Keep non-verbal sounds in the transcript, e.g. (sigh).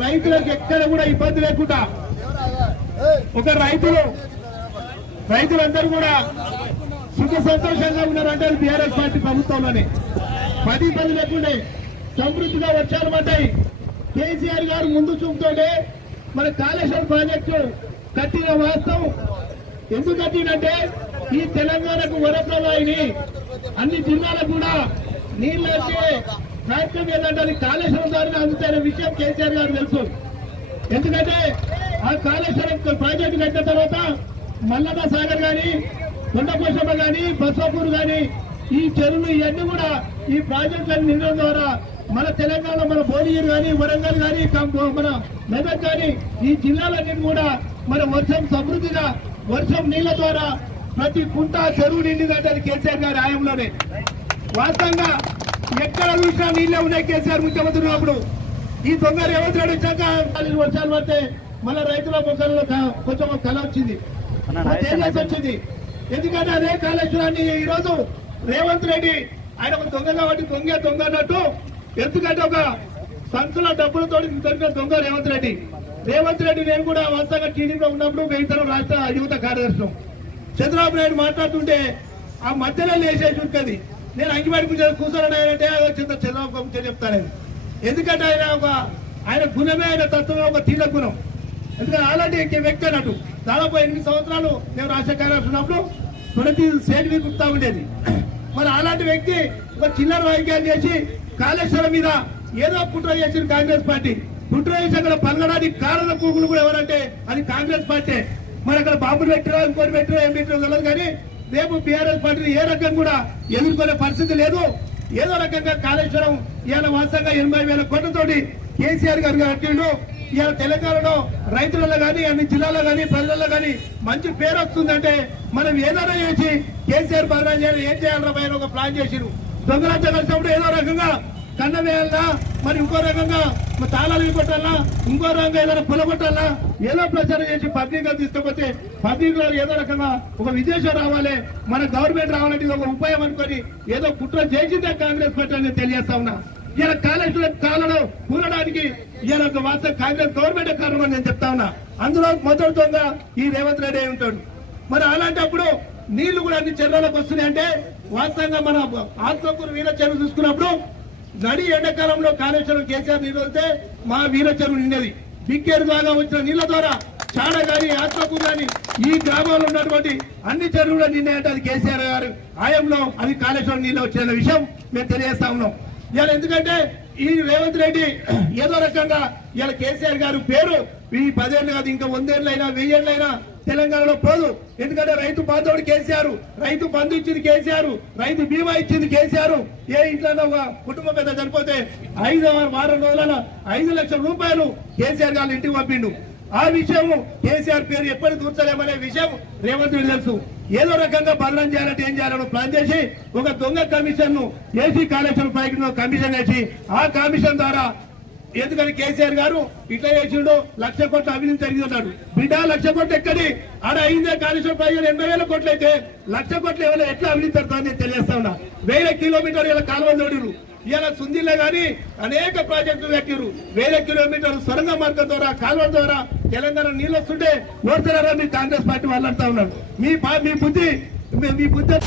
రైతులకు ఎక్కడ కూడా ఇబ్బంది లేకుండా ఒక రైతులు రైతులందరూ కూడా సుఖ సంతోషంగా ఉన్నారంటే బీఆర్ఎస్ పార్టీ ప్రభుత్వంలోనే. పది పది లేకుండే సమృద్ధిగా వర్షాలు పడ్డాయి కేసీఆర్ గారు ముందు చూపుతోనే మన కాళేశ్వరం ప్రాజెక్టు కట్టిన వాస్తవం ఎందుకు కట్టినంటే ఈ తెలంగాణకు వరప్రవాహిని అన్ని జిల్లాలకు కూడా నీళ్ళు వచ్చే ఏంటంటే అది కాళేశ్వరం ద్వారా అందుతున్న విషయం కేసీఆర్ గారు తెలుసు. ఎందుకంటే ఆ కాళేశ్వరం ప్రాజెక్టు కట్టిన తర్వాత మల్లన్న సాగర్ గాని కొండపోషమ్మ గాని బస్వాపూర్ గాని ఈ చెరువులు ఇవన్నీ కూడా ఈ ప్రాజెక్టులను నిండడం ద్వారా మన తెలంగాణ మన భువనగిరి కానీ వరంగల్ కానీ మన మెదక్ కానీ ఈ జిల్లాలన్నీ కూడా మన వర్షం సమృద్ధిగా వర్షం నీళ్ళ ద్వారా ప్రతి కుంట చెరువు నిండిందంటే కేసీఆర్ గారి ఆయంలోనే. వాస్తవంగా ఎక్కడ చూసినా నీళ్ళే ఉన్నాయి కేసీఆర్ ముఖ్యమంత్రి ఉన్నప్పుడు. ఈ దొంగ రేవంత్ రెడ్డి వచ్చాక వర్షాలు పడితే మన రైతుల ముఖంలో క- కొంచెం కళ వచ్చింది. వచ్చింది. ఎందుకంటే అదే కాళేశ్వరాన్ని ఈ రోజు రేవంత్ రెడ్డి ఆయన ఒక దొంగ కాబట్టి దొంగ దొంగ అన్నట్టు. ఎందుకంటే ఒక సంచుల డబ్బులతో దొరికిన దొంగ రేవంత్ రెడ్డి. రేవంత్ రెడ్డి నేను కూడా వాస్తవంగా టీడీపీలో ఉన్నప్పుడు మిగతా రాష్ట్ర యువత కార్యదర్శి చంద్రబాబు నాయుడు మాట్లాడుతుంటే ఆ మధ్యలో లేచేసి ఉంటుంది నేను అంగివాడి ఆయన అంటే చింత చంద్రబాబు చెప్తానని ఎందుకంటే ఆయన ఒక ఆయన గుణమే ఆయన తత్వమే ఒక తీల గుణం. ఎందుకంటే అలాంటి వ్యక్తి అన్నట్టు. దాదాపు ఎనిమిది సంవత్సరాలు నేను రాష్ట్ర కార్యదర్శి ఉన్నప్పుడు ప్రతి సేట్ గుర్తా ఉండేది. మరి అలాంటి వ్యక్తి ఒక చిల్లర వైద్యాలు చేసి కాళేశ్వరం మీద ఏదో కుట్ర చేసిన కాంగ్రెస్ పార్టీ. కుట్ర చేసి అక్కడ పలగడానికి కారణ కూకులు కూడా ఎవరంటే అది కాంగ్రెస్ పార్టీ. మరి అక్కడ బాబులు పెట్టినా ఇంకోటి పెట్టినా ఏం పెట్టినా తెలియదు కానీ రేపు బీఆర్ఎస్ పార్టీని ఏ రకం కూడా ఎదుర్కొనే పరిస్థితి లేదు. ఏదో రకంగా కాళేశ్వరం ఇవాళ వాస్తవంగా ఎనభై వేల కోట్లతోటి కేసీఆర్ గారు అట్టిండు ఇవాళ తెలంగాణలో రైతులలో కానీ అన్ని జిల్లాలో కానీ ప్రజలలో కానీ మంచి పేరు వస్తుందంటే మనం ఏదైనా చేసి కేసీఆర్ బదనాలు చేయాలి ఏం చేయాలరా పైన ఒక ప్లాన్ చేసిరు దొంగలంతా కలిసినప్పుడు ఏదో రకంగా కన్న వేయాలన్నా మరి ఇంకో రకంగా మరి తాళాలు కొట్టాలా ఇంకో రకంగా ఏదైనా పొలగొట్టాలా? ఏదో ప్రచారం చేసి పబ్లిక్గా తీసుకపోతే పబ్లిక్లో ఏదో రకంగా ఒక విదేశం రావాలి మన గవర్నమెంట్ రావాలంటే ఇది ఒక ఉపాయం అనుకొని ఏదో కుట్ర చేసిందే కాంగ్రెస్ పార్టీ అని తెలియజేస్తా ఉన్నా. ఇలా కాళేశ్వరం కాలంలో కూలడానికి ఇలా ఒక వాస్తవ కాంగ్రెస్ గవర్నమెంట్ కారణం అని నేను చెప్తా ఉన్నా. అందులో మొదటి దొంగ ఈ రేవంత్ రెడ్డి అయి ఉంటాడు. మరి అలాంటప్పుడు నీళ్ళు కూడా అన్ని చెరువులకు వస్తున్నాయి అంటే వాస్తవంగా మన ఆత్మకూరు వీర చెరువు చూసుకున్నప్పుడు నడి ఎండాకాలంలో కాళేశ్వరం కేసీఆర్ నీళ్ళు వెళ్తే మా వీర చెరువు నిండేది బిక్కేరు బాగా వచ్చిన నీళ్ళ ద్వారా చాడ గాని ఆత్మకూరు గాని ఈ గ్రామాల్లో ఉన్నటువంటి అన్ని చెరువులు నిన్నాయంటే అది కేసీఆర్ గారు ఆయంలో అది కాళేశ్వరం నీళ్ళు వచ్చిన విషయం మేము తెలియజేస్తా ఉన్నాం. ఇవాళ ఎందుకంటే ఈ రేవంత్ రెడ్డి (clears throat) ఏదో రకంగా ఇవాళ కేసీఆర్ గారు పేరు ఈ పదేళ్ళు కాదు ఇంకా వందేళ్ళు అయినా వెయ్యేళ్ళు అయినా తెలంగాణలో పోదు. ఎందుకంటే రైతు బాంధవుడు కేసీఆర్ రైతు బంధు ఇచ్చింది కేసీఆర్ రైతు బీమా ఇచ్చింది కేసీఆర్. ఏ ఇంట్లో ఒక కుటుంబం పెద్ద చనిపోతే ఐదు ఆరు వారం రోజుల ఐదు లక్షల రూపాయలు కేసీఆర్ గారు ఇంటికి పంపిండు. ఆ విషయం కేసీఆర్ పేరు ఎప్పటికీ దూర్చలేమనే విషయం రేవంత్ రెడ్డి తెలుసు. ఏదో రకంగా బదనం చేయాలంటే ఏం చేయాలని ప్లాన్ చేసి ఒక దొంగ కమిషన్ను ఏసీ కాళేశ్వరం పైకి కమిషన్ వేసి ఆ కమిషన్ ద్వారా ఎందుకని కేసీఆర్ గారు ఇట్లా చేసిండు లక్ష కోట్ల అవినీతి జరిగిందన్నాడు బిడ్డ లక్ష కోట్లు ఎక్కడి? ఆడ అయిందే కాళేశ్వరం ప్రజలు ఎనభై వేల కోట్లు అయితే లక్ష కోట్లు ఎవరు ఎట్లా అవినీతి జరుగుతుందని తెలియస్తా ఉన్నా. వేల కిలోమీటర్ ఇలా కాలువలు తోడిరు ఇలా సుందిల్లో గాని అనేక ప్రాజెక్టులు కట్టిరు వేల కిలోమీటర్లు సొరంగ మార్గం ద్వారా కాలువ ద్వారా తెలంగాణ నీళ్ళు వస్తుంటే ఓడుతున్నారా మీ కాంగ్రెస్ పార్టీ వాళ్ళు అంటా ఉన్నారు. మీ మీ బుద్ధి మీ బుద్ధి